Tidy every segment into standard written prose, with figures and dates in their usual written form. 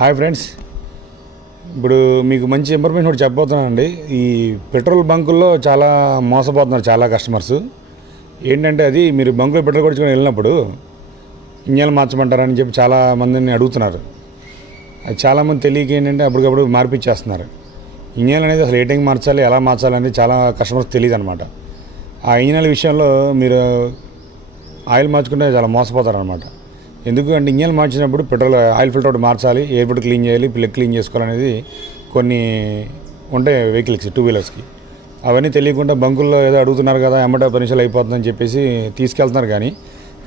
Hi friends, ఇప్పుడు మీకు మంచి ఇన్ఫర్మేషన్ ఒకటి చెప్పబోతున్నానండి. ఈ పెట్రోల్ బంకుల్లో చాలా మోసపోతున్నారు చాలా కస్టమర్స్. ఏంటంటే అది మీరు బంకులో పెట్రోల్ కొట్టుకొని వెళ్ళినప్పుడు ఇంజన్లు మార్చమంటారని చెప్పి చాలా మందిని అడుగుతున్నారు. అది చాలామంది తెలియక ఏంటంటే అప్పటికప్పుడు మార్పిచ్చేస్తున్నారు. ఇంజన్ అనేది అసలు ఏ టైంకి మార్చాలి, ఎలా మార్చాలి అనేది చాలా కస్టమర్స్ తెలియదు అనమాట. ఆ ఇంజనీల విషయంలో మీరు ఆయిల్ మార్చుకుంటే చాలా మోసపోతారు అనమాట. ఎందుకు అంటే ఇంజన్ మార్చినప్పుడు పెట్రోల్ ఆయిల్ ఫిల్టర్ ఒకటి మార్చాలి, ఎయిర్ ఫిల్టర్ క్లీన్ చేయాలి, ప్లగ్ క్లీన్ చేసుకోవాలనేది కొన్ని ఉంటాయి వెహికల్స్కి, 2 వీలర్స్కి. అవన్నీ తెలియకుండా బంకుల్లో ఏదో అడుగుతున్నారు కదా, ఎమ్మట 10 నిమిషాలు అయిపోతుందని చెప్పేసి తీసుకెళ్తున్నారు. కానీ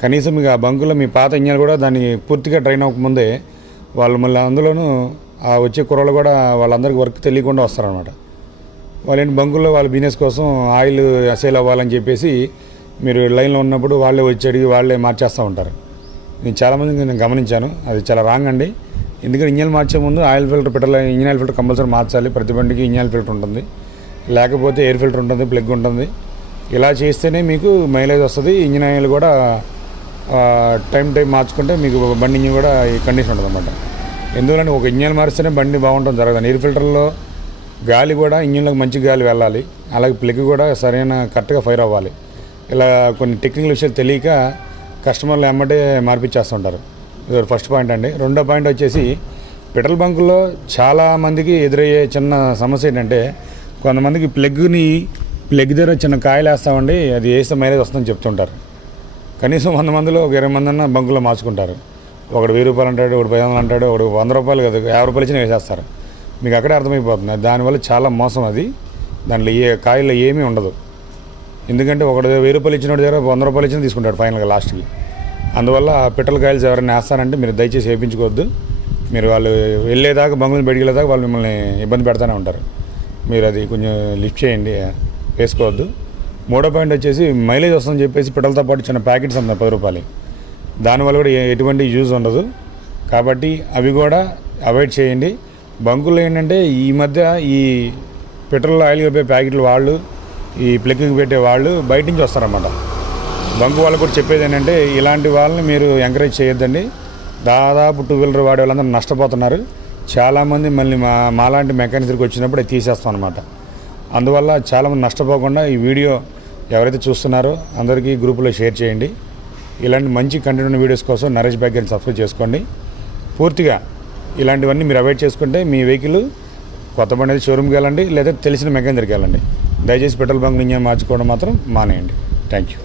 కనీసం మీకు ఆ బంకుల్లో మీ పాత ఇంజన్ కూడా దాన్ని పూర్తిగా ట్రైన్ అవ్వకముందే వాళ్ళు మళ్ళీ అందులోనూ ఆ వచ్చే కుర్రలు కూడా వాళ్ళందరికీ వర్క్ తెలియకుండా వస్తారనమాట. వాళ్ళు ఏంటి బంకుల్లో వాళ్ళ బిజినెస్ కోసం ఆయిల్ సేల్ అవ్వాలని చెప్పేసి మీరు లైన్లో ఉన్నప్పుడు వాళ్ళే వచ్చి అడిగి వాళ్ళే మార్చేస్తూ ఉంటారు. నేను చాలామంది నేను గమనించాను. అది చాలా రాంగ్ అండి. ఎందుకంటే ఇంజన్ మార్చే ముందు oil filter petrol engine oil filter compulsory మార్చాలి. ప్రతి బండికి ఇంజన్ ఆయిల్ ఫిల్టర్ ఉంటుంది, లేకపోతే ఎయిర్ ఫిల్టర్ ఉంటుంది, ప్లగ్ ఉంటుంది. ఇలా చేస్తేనే మీకు మైలేజ్ వస్తుంది. ఇంజన్ ఆయిల్ కూడా టైం మార్చుకుంటే మీకు బండి ఇంజన్ కూడా ఈ కండిషన్ ఉంటుంది అన్నమాట. ఎందుకంటే ఒక ఇంజన్ మారిస్తేనే బండి బాగుంటుంది జరగదు. ఎయిర్ ఫిల్టర్లో గాలి కూడా ఇంజన్లోకి మంచి గాలి వెళ్ళాలి, అలాగే ప్లగ్ కూడా సరైన కరెక్ట్గా ఫైర్ అవ్వాలి. ఇలా కొన్ని టెక్నికల్ విషయాలు తెలియక కస్టమర్లు ఎమ్మటే మార్పిచ్చేస్తుంటారు. ఇది ఫస్ట్ పాయింట్ అండి. రెండో పాయింట్ వచ్చేసి పెట్రోల్ బంకుల్లో చాలామందికి ఎదురయ్యే చిన్న సమస్య ఏంటంటే కొంతమందికి ప్లగ్ దగ్గర చిన్న కాయలు వేస్తామండి, అది వేస్తే మైలేజ్ వస్తుందని చెప్తుంటారు. కనీసం 100 మందిలో ఒక 20 మంది అన్న బంకులో మార్చుకుంటారు. ఒకడు 1000 రూపాయలు అంటాడు, ఒకడు 500 అంటాడు, ఒకడు 100 రూపాయలు కదా 50 రూపాయలు ఇచ్చిన వేసేస్తారు. మీకు అక్కడే అర్థమైపోతుంది. దానివల్ల చాలా మోసం అది. దాంట్లో కాయల్లో ఏమీ ఉండదు. ఎందుకంటే ఒకటి 1000 రూపాయలు ఇచ్చిన దగ్గర 100 రూపాయలు ఇచ్చిన తీసుకుంటాడు ఫైనల్గా లాస్ట్కి. అందువల్ల పెట్రోల్ కాయల్స్ ఎవరైనా వేస్తారంటే మీరు దయచేసి వేయించుకోవద్దు. మీరు వాళ్ళు వెళ్ళేదాకా బంకులు బయటికి వెళ్ళేదాకా వాళ్ళు మిమ్మల్ని ఇబ్బంది పెడతానే ఉంటారు. మీరు అది కొంచెం లిఫ్ట్ చేయండి, వేసుకోవద్దు. మూడో పాయింట్ వచ్చేసి మైలేజ్ వస్తుందని చెప్పేసి పెట్రోల్తో పాటు చిన్న ప్యాకెట్స్ ఉంటాయి 10 రూపాయలు. దానివల్ల కూడా ఎటువంటి యూజ్ ఉండదు. కాబట్టి అవి కూడా అవాయిడ్ చేయండి. బంకుల్లో ఏంటంటే ఈ మధ్య ఈ పెట్రోల్ ఆయిల్ కలిపే ప్యాకెట్లు వాళ్ళు, ఈ ప్లగ్కి పెట్టే వాళ్ళు బయట నుంచి వస్తారన్నమాట. బంకు వాళ్ళు కూడా చెప్పేది ఏంటంటే ఇలాంటి వాళ్ళని మీరు ఎంకరేజ్ చేయొద్దండి. దాదాపు 2 వీలర్ వాడే వాళ్ళందరూ నష్టపోతున్నారు. చాలామంది మళ్ళీ మాలాంటి మెకానిక్స్కి వచ్చినప్పుడు అది తీసేస్తాం అనమాట. అందువల్ల చాలామంది నష్టపోకుండా ఈ వీడియో ఎవరైతే చూస్తున్నారో అందరికీ గ్రూపులో షేర్ చేయండి. ఇలాంటి మంచి కంటెంట్ ఉన్న వీడియోస్ కోసం నరేష్ బైక్ గైడ్ని సబ్స్క్రైబ్ చేసుకోండి. పూర్తిగా ఇలాంటివన్నీ మీరు అవాయిడ్ చేసుకుంటే మీ వెహికల్ కొత్త బండి అయితే షోరూమ్కి వెళ్ళండి, లేదా తెలిసిన మెకానిక్ దగ్గరికి వెళ్ళండి. దయచేసి పెట్రోల్ బంక్ ఇంజన్ మార్చుకోవడం మాత్రం మానేయండి. Thank you.